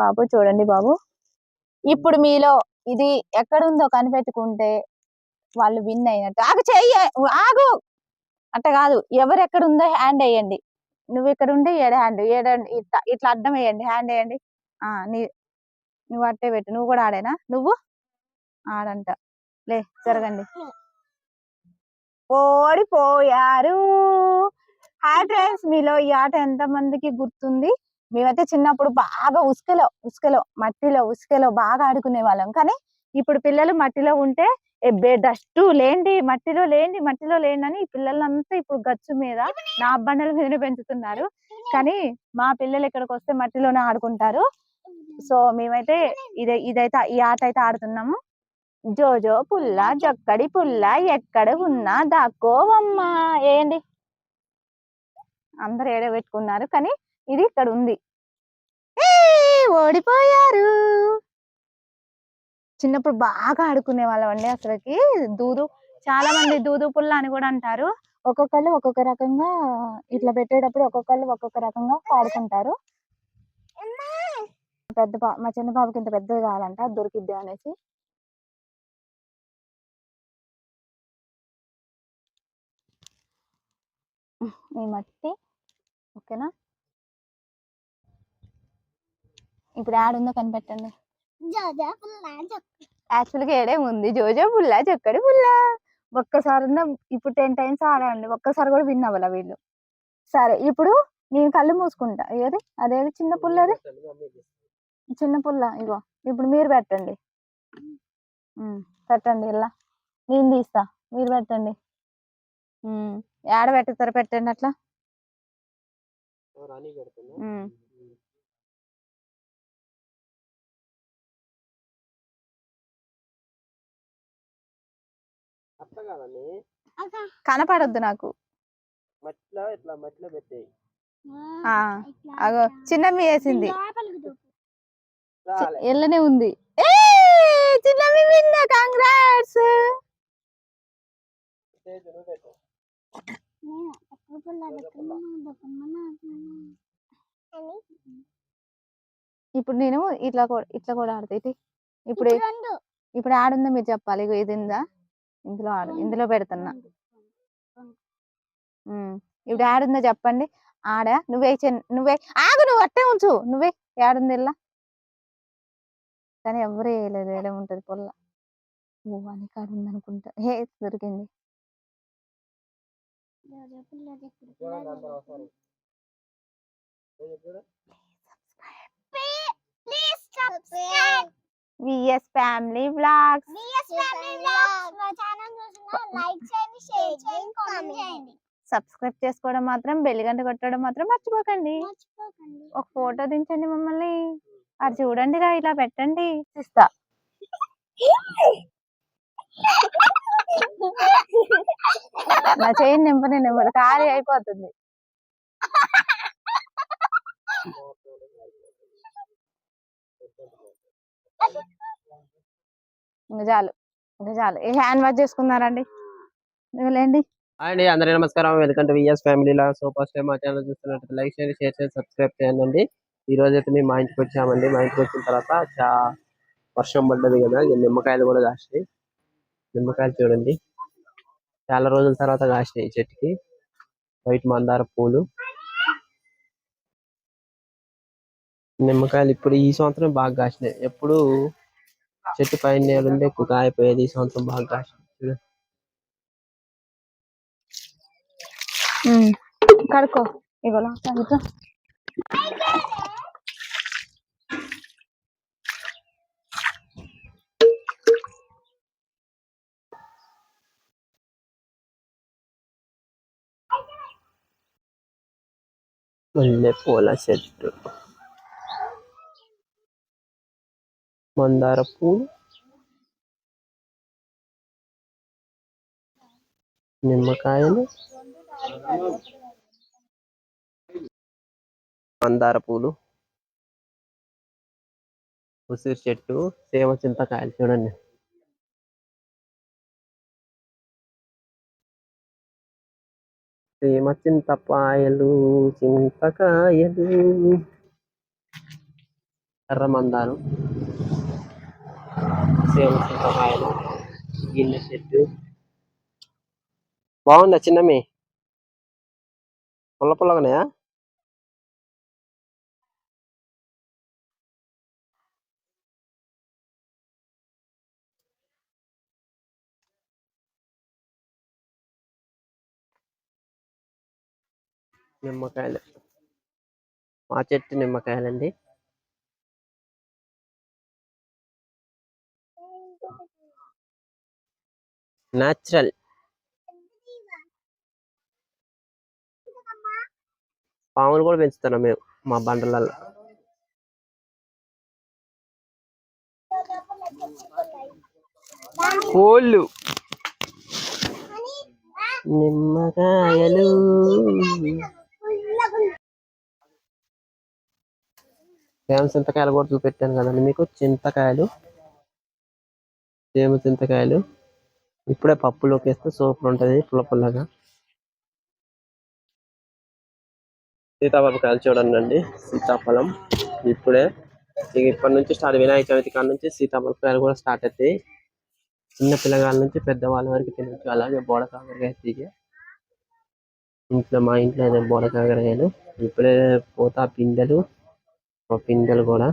బాబు చూడండి బాబు, ఇప్పుడు మీలో ఇది ఎక్కడుందో కనిపెట్టుకుంటే వాళ్ళు విన్ అయినట్టు. ఆగు అట్ట కాదు, ఎవరు ఎక్కడ ఉందో హ్యాండ్ వేయండి. నువ్వు ఇక్కడ ఉండి ఏడ హ్యాండ్ ఇట్లా ఇట్లా అడ్డం వేయండి, హ్యాండ్ వేయండి. నువ్వు అట్టే పెట్టు. నువ్వు కూడా ఆడేనా? నువ్వు ఆడంట. లే జరగండి. ఓడిపోయారు. హాయ్ ఫ్రెండ్స్, మీలో ఈ ఆట ఎంత మందికి గుర్తుంది? మేమైతే చిన్నప్పుడు బాగా ఉసుకలో మట్టిలో బాగా ఆడుకునే వాళ్ళం. కానీ ఇప్పుడు పిల్లలు మట్టిలో ఉంటే డస్ట్ లేండి, మట్టిలో లేండి అని పిల్లలంతా ఇప్పుడు గచ్చు మీద నా బండల మీదనే పెంచుతున్నారు. కానీ మా పిల్లలు ఇక్కడికి వస్తే మట్టిలోనే ఆడుకుంటారు. సో మేమైతే ఇదైతే ఈ ఆట అయితే ఆడుతున్నాము. జోజో పుల్ల జక్కడి పుల్ల ఎక్కడ ఉన్నా దాక్కోవమ్మా. ఏంటి అందరు ఏడబెట్టుకున్నారు, కానీ ఇది ఇక్కడ ఉంది. ఓడిపోయారు. చిన్నప్పుడు బాగా ఆడుకునే వాళ్ళం అండి. అసలుకి చాలా మంది దూదు పుల్ల అని కూడా అంటారు. ఒక్కొక్కళ్ళు ఒక్కొక్క రకంగా ఇట్లా పెట్టేటప్పుడు ఒక్కొక్కళ్ళు ఒక్కొక్క రకంగా ఆడుకుంటారు. మా చిన్న బాబుకి ఇంత పెద్దది కావాలంట, దొరికిద్ది అనేసి. ఈ మట్టి ఓకేనా? ఇప్పుడు యాడుందో కనిపెట్టండి. యాక్చువల్గా ఏడే ఉంది జోజో పుల్ల చక్కడి పుల్ల. ఒక్కసారి ఇప్పుడు 10 times ఆడండి, ఒక్కసారి కూడా విన్ అవ్వాల వీళ్ళు. సరే, ఇప్పుడు నేను కళ్ళు మూసుకుంటా. అదేది చిన్న పుల్ల, అది చిన్న పుల్ల. ఇగో ఇప్పుడు మీరు పెట్టండి. ఇలా నేను తీస్తా, మీరు పెట్టండి. ఏడ పెడతారు? పెట్టండి అట్లా. కనపడొద్దు నాకు. అగో చిన్నమ్మి వేసింది, ఎల్లనే ఉంది. చిన్నమ్మి విన్నా, కంగ్రాట్స్. ఇప్పుడు నేను ఇట్లా కూడా ఆడతా. ఇప్పుడు ఆడుందో మీరు చెప్పాలి. ఇగో ఇది ఉందా, ఇందులో పెడుతున్నా. ఇప్పుడు ఆడుందో చెప్పండి. నువ్వే ఆగు, నువ్వు అట్టే ఉంచు. నువ్వే ఆడుంది ఇలా. కానీ ఎవరు వేయలేదు. ఏడే ఉంటది పొల్ల. అని కాడు ఉంది అనుకుంటా. దొరికింది. VS family vlogs. సబ్స్క్రైబ్ చేసుకోవడం మాత్రం, బెల్ గంట కొట్టడం మాత్రం మర్చిపోకండి. ఒక ఫోటో దించండి మమ్మల్ని. అది చూడండి, ఇలా పెట్టండి. ఇస్తా. నా చేయి నింపని ఖాళీ అయిపోతుంది. చాలు. ఏ హ్యాండ్ వాష్ చేసుకున్నారండి? లేండి. అండి, అందరికీ నమస్కారం. Welcome to VS family. So first time మా ఛానల్ చూస్తున్నట్టు లైక్ చేయండి, షేర్ చేయండి, సబ్స్క్రైబ్ చేయండి. ఈ రోజు అయితే మేము మా ఇంటికి వచ్చామండి. మా ఇంటికి వచ్చిన తర్వాత వర్షం పడ్డది కదా, నిమ్మకాయలు కూడా కాసినాయి. నిమ్మకాయలు చూడండి, చాలా రోజుల తర్వాత కాసినాయి చెట్టుకి. వైట్ మందార పూలు, నిమ్మకాయలు ఇప్పుడు ఈ సంవత్సరం బాగా కాసినాయి. ఎప్పుడు చెట్టు పైన నేలుండి ఎక్కువ కాయపోయేది, ఈ సంవత్సరం బాగా కాసినాయి. కడుకో. ఇగోలా మల్లె పూల చెట్టు, మందార పూలు, నిమ్మకాయలు, మందార పూలు, ఉసిరి చెట్టు, సేమ చింతకాయలు చూడండి. సేమ చింతపాయలు, చింతకాయలు. ఎర్ర మందారం, సేమ చింతకాయలు, గిన్నె చెట్టు. బాగుందా చిన్నమ్మి? పుల్ల పుల్లగానే. నిమ్మకాయలు, మా చెట్టు నిమ్మకాయలండి. న్యాచురల్. పాములు కూడా పెంచుతున్నాం మేము మా బండలలో. కోళ్ళు, నిమ్మకాయలు. సేమ చింతకాయలు కూడా చూపెట్టాను కదండి మీకు. చింతకాయలు, సేమ చింతకాయలు ఇప్పుడే పప్పులోకి వేస్తే సూపర్ ఉంటుంది పుల్ల పుల్లగా. సీతాఫలకాయలు చూడండి, సీతాఫలం ఇప్పుడే. ఇప్పటి నుంచి స్టార్ట్, వినాయక చవితి కాడ నుంచి సీతాఫలకాయలు కూడా స్టార్ట్ అవుతాయి. చిన్న పిల్లగాళ్ళ నుంచి పెద్దవాళ్ళ వరకు తినచ్చు. అలాగే బోడ కాకరకాయ తీగ ఇంట్లో, మా ఇంట్లో అయితే బోడ కాకరకాయలు ఇప్పుడే పోతా పిందెలు. పిందెలు కూడా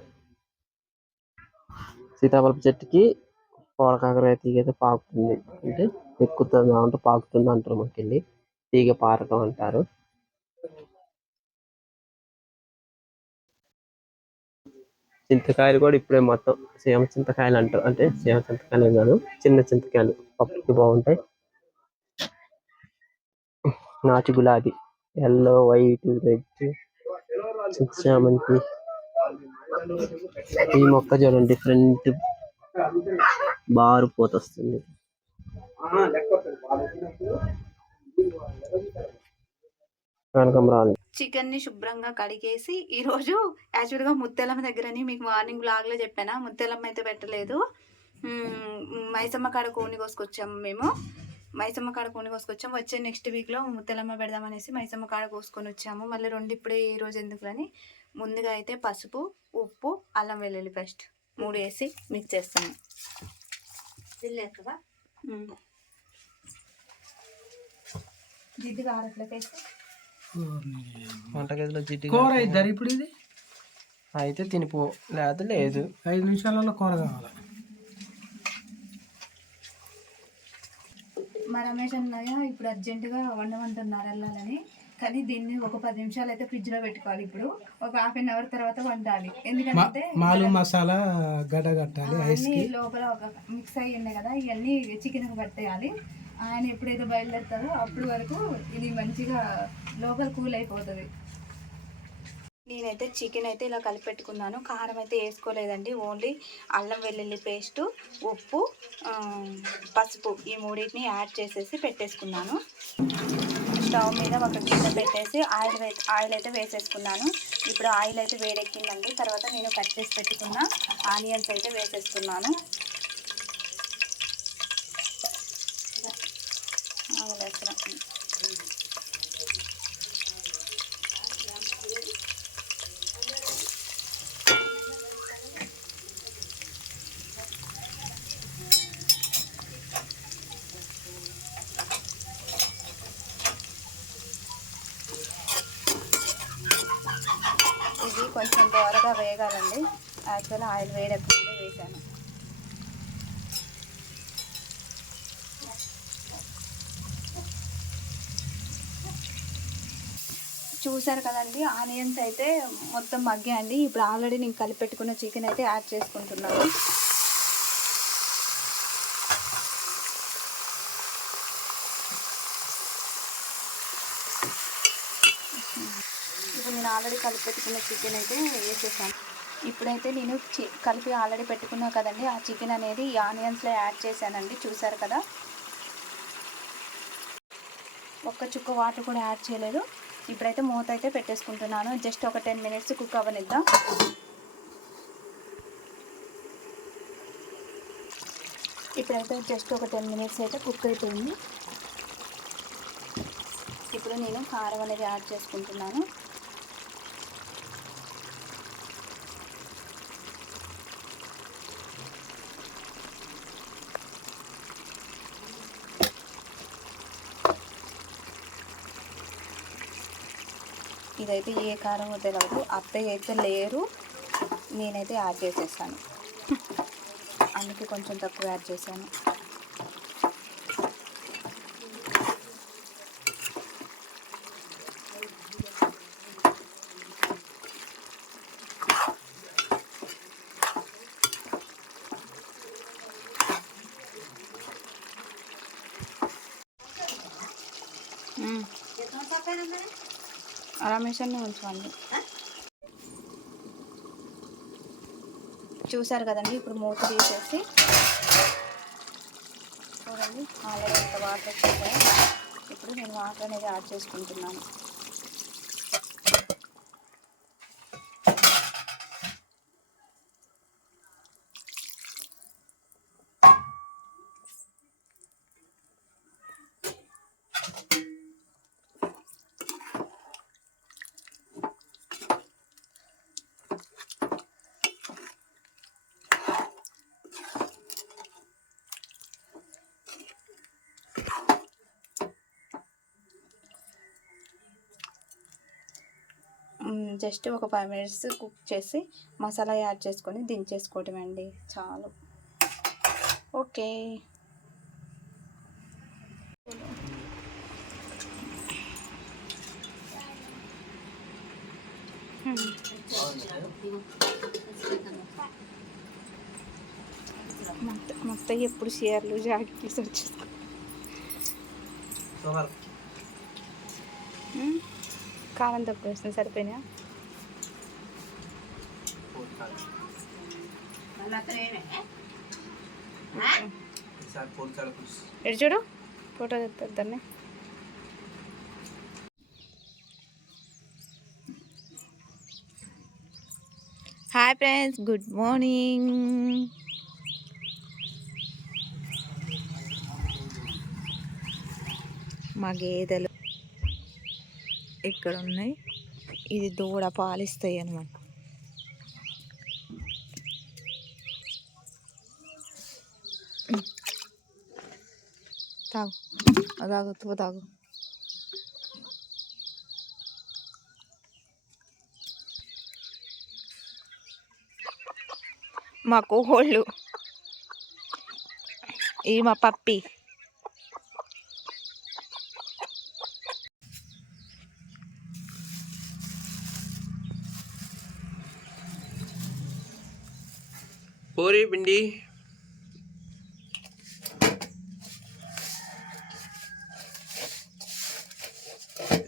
సీతాఫలపు చెట్టుకి బోడ కాకరకాయ తీగ అయితే పాకుతుంది, అంటే ఎక్కుతుంది అంటే పాకుతుంది అంటారు. మాకెళ్ళి తీగ పారకం అంటారు. చింతకాయలు కూడా ఇప్పుడే మొత్తం సేమ చింతకాయలు అంటారు, అంటే సేమ చింతకాయలు కాదు, చిన్న చింతకాయలు పప్పుకి బాగుంటాయి. నాచు గులాబీ, ఎల్లో, వైట్, రెడ్, చామంతి. ఈ మొక్క చూడండి, డిఫరెంట్ బారు పోత వస్తుంది. కనకంబరాలు. చికెన్ ని శుభ్రంగా కడిగేసి, ఈరోజు యాక్చువల్గా ముత్తెలమ్మ దగ్గరని మీకు మార్నింగ్ బ్లాగ్ లో చెప్పానా, ముత్తెలమ్మ అయితే పెట్టలేదు. మైసమ్మ కాడ కోని కోసుకొచ్చాము మేము. మైసమ్మ కాడ కోని కోసుకొచ్చాము. వచ్చే నెక్స్ట్ వీక్లో ముత్తెలమ్మ పెడదామనేసి మైసమ్మ కాడ కోసుకొని వచ్చాము. మళ్ళీ రెండు ఇప్పుడే ఈ రోజు ఎందుకులని ముందుగా అయితే పసుపు, ఉప్పు, అల్లం వెల్లుల్లి పేస్ట్ 3 వేసి మిక్స్ చేస్తాము. జిడ్డుగా ఆరట్లకేసి వంటగదిలో జిడ్డు కూర ఇద్దరు ఇప్పుడు ఇది అయితే తినిపో, లేదా లేదు. 5 నిమిషాలలో కూర కావాలి. మా రమేష్ అన్నయ్య ఇప్పుడు అర్జెంటుగా వండమంటున్నారు వెళ్ళాలని, కానీ దీన్ని ఒక 10 నిమిషాలు అయితే ఫ్రిడ్జ్ లో పెట్టుకోవాలి. ఇప్పుడు ఒక ½ అన్ అవర్ తర్వాత వండాలి. ఎందుకంటే మాలు మసాలా గడ్డ కట్టాలి, అన్ని లోపల ఒక మిక్స్ అయ్యి ఉన్నాయి కదా, ఇవన్నీ చికెన్ పట్టేయాలి. ఆయన ఎప్పుడైతే బయలుదేరుతారో అప్పుడు వరకు ఇది మంచిగా లోపల కూల్ అయిపోతుంది. నేనైతే చికెన్ అయితే ఇలా కలిపి పెట్టుకున్నాను. కారం అయితే వేసుకోలేదండి, ఓన్లీ అల్లం వెల్లుల్లి పేస్టు, ఉప్పు, పసుపు ఈ 3టిని యాడ్ చేసేసి పెట్టేసుకున్నాను. స్టవ్ మీద ఒక గిన్నె పెట్టేసి ఆయిల్ అయితే వేసేసుకున్నాను. ఇప్పుడు ఆయిల్ అయితే వేడెక్కిందండి. తర్వాత నేను కట్ చేసి పెట్టుకున్న ఆనియన్స్ అయితే వేసేసుకున్నాను. ఇది కొంచెం దోరగా వేగాలండి. యాక్చువల్ ఆయిల్ వేడెక్కకుండా వేసాను. చూసారు కదండి, ఆనియన్స్ అయితే మొత్తం మగ్గాయండి. ఇప్పుడు ఆల్రెడీ నేను కలిపి పెట్టుకున్న చికెన్ అయితే యాడ్ చేసుకుంటున్నాను. ఇప్పుడు నేను ఆల్రెడీ కలిపి పెట్టుకున్న చికెన్ అయితే వేసేసాను. ఇప్పుడైతే నేను కలిపి ఆల్రెడీ పెట్టుకున్నా కదండి, ఆ చికెన్ అనేది ఈ ఆనియన్స్లో యాడ్ చేశానండి. చూసారు కదా, ఒక్క చుక్క వాటర్ కూడా యాడ్ చేయలేదు. ఇప్పుడైతే మూత అయితే పెట్టేసుకుంటున్నాను. జస్ట్ ఒక 10 మినిట్స్ కుక్ అవ్వనిద్దాం. ఇప్పుడైతే జస్ట్ ఒక 10 మినిట్స్ అయితే కుక్ అయిపోయింది. ఇప్పుడు నేను కారం అనేది యాడ్ చేసుకుంటున్నాను. ఇదైతే ఏ కారమో తెలియదు, అత్తయ్య అయితే లేరు, నేనైతే యాడ్ చేసేసాను, అందుకే కొంచెం తక్కువ యాడ్ చేశాను. రమేష్ ఉంచండి. చూసారు కదండి, ఇప్పుడు మూత తీసేసి చూడండి ఆల్రెడీ ఎంత వాటర్ వచ్చేసాయి. ఇప్పుడు నేను వాటర్ అనేది యాడ్ చేసుకుంటున్నాను. జస్ట్ ఒక 5 minutes కుక్ చేసి మసాలా యాడ్ చేసుకొని దించేసుకోవటమే అండి, చాలు. ఓకే, మొత్తం ఎప్పుడు షేర్లు జాకెట్లు వచ్చేస్తాయి. కారం తక్కువ వేస్తుంది, సరిపోయినా. ఎటు చూడు, ఫోటో తెద్దాన్ని. Hi friends, good morning. మా గేదెలు ఇక్కడ ఉన్నాయి, ఇది దూడ పాలిస్తాయి అన్నమాట. తాగు, అదాగు తాగు. మా కోళ్ళు, ఇది మా పప్పి. పూరి పిండి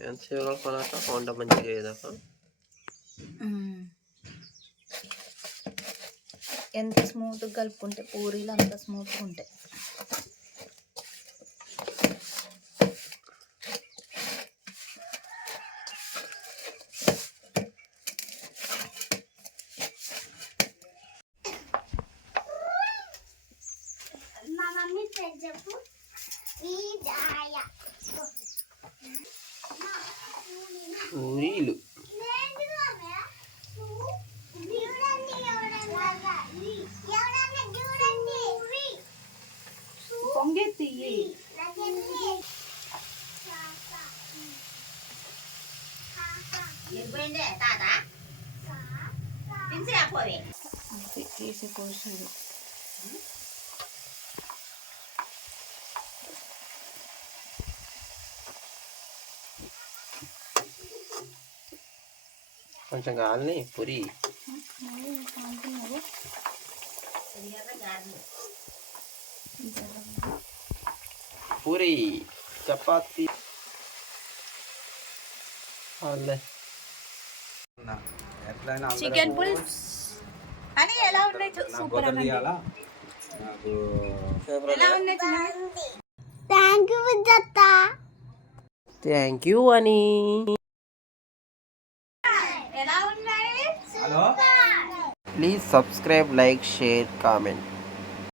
ఎంతసేపు కొనాక వంట మంచిగా అయ్యేదాకా. ఎంత స్మూత్గా కలుపుకుంటే పూరీలు అంత స్మూత్గా ఉంటాయి. పూరీలు పొంగెత్తి తీసి పోసాడు. కొంచెం కాలని పూరి పూరి చపాతి చికెన్ పుల్స్ అని ఎలా ఉన్నాయి, సూపర్ అన్నది. ఎలా ఉన్నాయి? థ్యాంక్ యూ అని. ఎలా ఉన్నాయి? Please subscribe, like, share, comment.